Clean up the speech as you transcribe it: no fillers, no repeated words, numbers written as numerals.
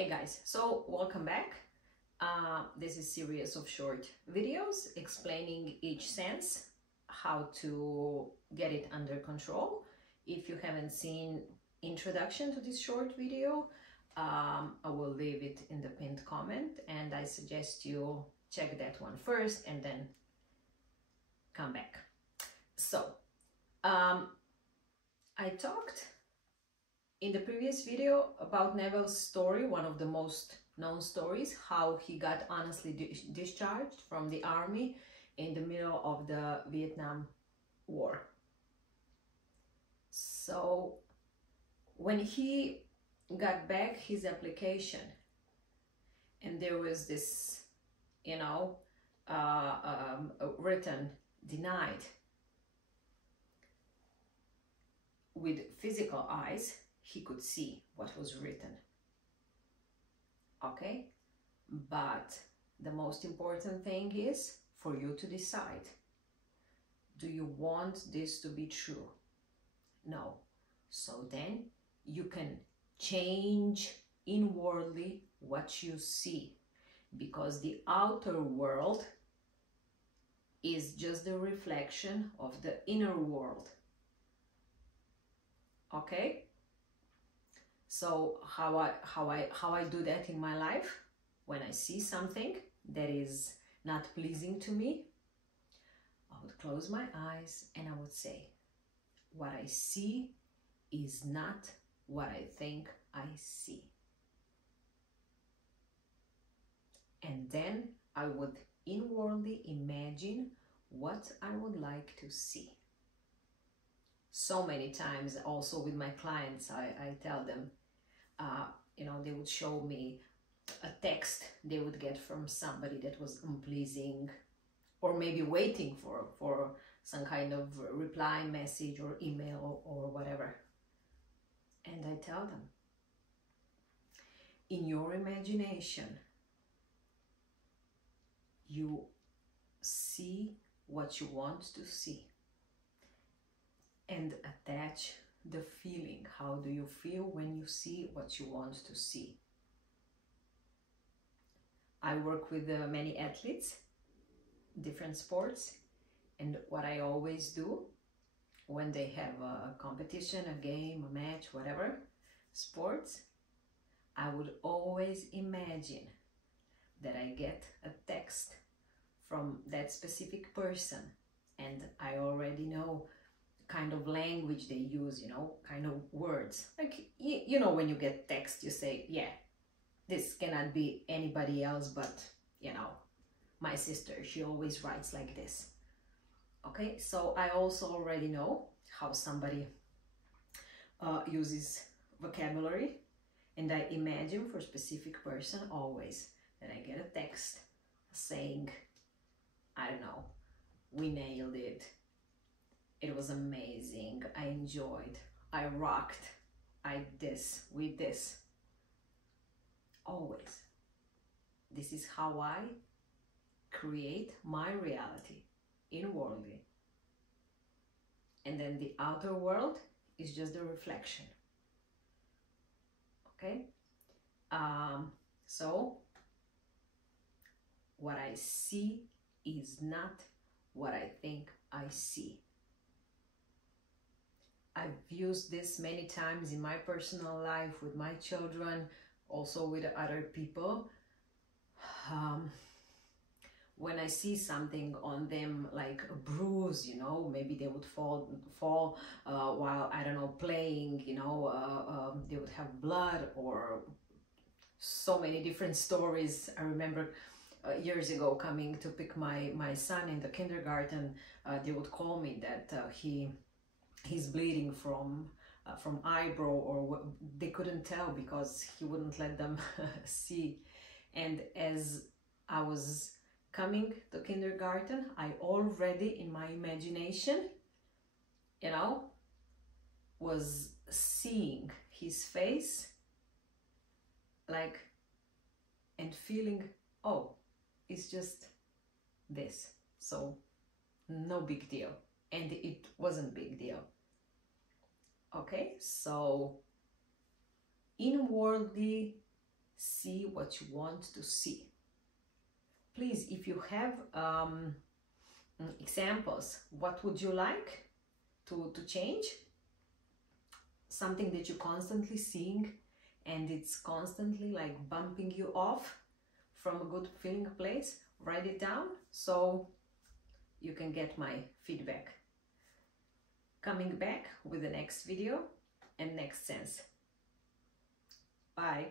Hey guys, so welcome back. This is a series of short videos explaining each sense, how to get it under control. If you haven't seen introduction to this short video, I will leave it in the pinned comment, and I suggest you check that one first and then come back. So, I talked in the previous video about Neville's story, one of the most known stories, how he got honestly discharged from the army in the middle of the Vietnam War. So when he got back his application and there was this, written denied, with physical eyes, he could see what was written. Okay? But the most important thing is for you to decide. Do you want this to be true? No. So then you can change inwardly what you see, because the outer world is just the reflection of the inner world. Okay? So how I do that in my life, when I see something that is not pleasing to me, I would close my eyes and I would say, what I see is not what I think I see. And then I would inwardly imagine what I would like to see. So many times also with my clients, I tell them, they would show me a text they would get from somebody that was unpleasing, or maybe waiting for some kind of reply message or email or whatever. And I tell them, in your imagination, you see what you want to see, and attach the feeling. How do you feel when you see what you want to see? I work with many athletes, different sports, and what I always do when they have a competition, a game, a match, whatever, sports, I would always imagine that I get a text from that specific person, and I already know kind of language they use, kind of words. Like, when you get text, you say, yeah, this cannot be anybody else but, my sister, she always writes like this. Okay, so I also already know how somebody uses vocabulary, and I imagine for a specific person always that I get a text saying, I don't know, we nailed it. It was amazing. I enjoyed. I rocked. I this, with this. Always. This is how I create my reality inwardly. And then the outer world is just a reflection. Okay? So, what I see is not what I think I see. I've used this many times in my personal life, with my children, also with other people. When I see something on them, like a bruise, maybe they would fall while, I don't know, playing, they would have blood, or so many different stories. I remember years ago coming to pick my son in the kindergarten, they would call me that he's bleeding from eyebrow, or they couldn't tell because he wouldn't let them see. And as I was coming to kindergarten, I already in my imagination, was seeing his face, like, and feeling, oh, it's just this, so no big deal. And it wasn't big deal. Okay, so inwardly see what you want to see. Please, if you have examples, what would you like to change? Something that you're constantly seeing and it's constantly like bumping you off from a good feeling place, write it down so you can get my feedback. Coming back with the next video and next sense. Bye.